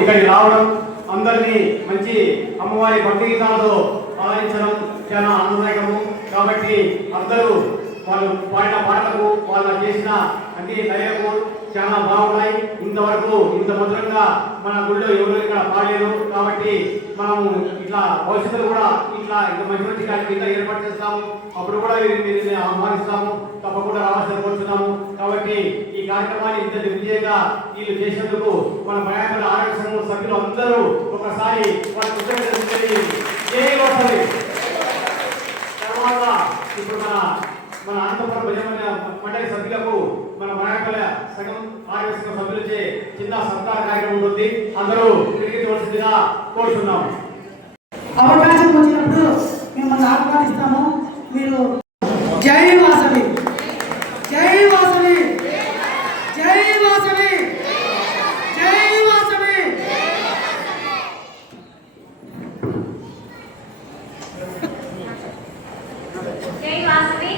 ఇక్కడికి రావడం అందరినీ మంచి అమ్మవారి భక్తి గీతాలతో ఆదరించడం చాలా ఆనందదాయకము. కాబట్టి అందరూ వాళ్ళు పాడిన పాటలకు వాళ్ళు చేసిన అన్ని లయకు చాలా బాగున్నాయి. ఇంతవరకు ఇంత మధురంగా మన గుడిలో ఎవరు ఇక్కడ పాడలేరు కాబట్టి మనము ఇట్లా భవిష్యత్తులో కూడా ఇట్లా ఇంత మంచి మంచి కార్యక్రమం ఏర్పాటు చేస్తాము. అప్పుడు కూడా మీరు ఆహ్వానిస్తాము. తప్పకుండా రావాల్సిన కోరుతున్నాము కాబట్టి ఈ కార్యక్రమాన్ని ఇంత విజయంగా వీళ్ళు చేసినందుకు మన ప్రయాణాల ఆరోగ్య సభ్యులు అందరూ ఒకసారి వాళ్ళ కృతజ్ఞతలు తెలియ తర్వాత ఇప్పుడు మన మన అనంతపురం భజమైన మండలి సభ్యులకు మన మరాకల సగం కార్యవర్గ సభ్యులచే చిన్న సత్కార కార్యక్రమం ఉంటుంది. అందరూ తిరిగి చూడాల్సిందిగా కోరుతున్నాము అవకాశం వచ్చినప్పుడు మిమ్మల్ని ఆహ్వానిస్తాము. మీరు జై వాసవి. జై వాసవి జై వాసవి జై వాసవి జై వాసవి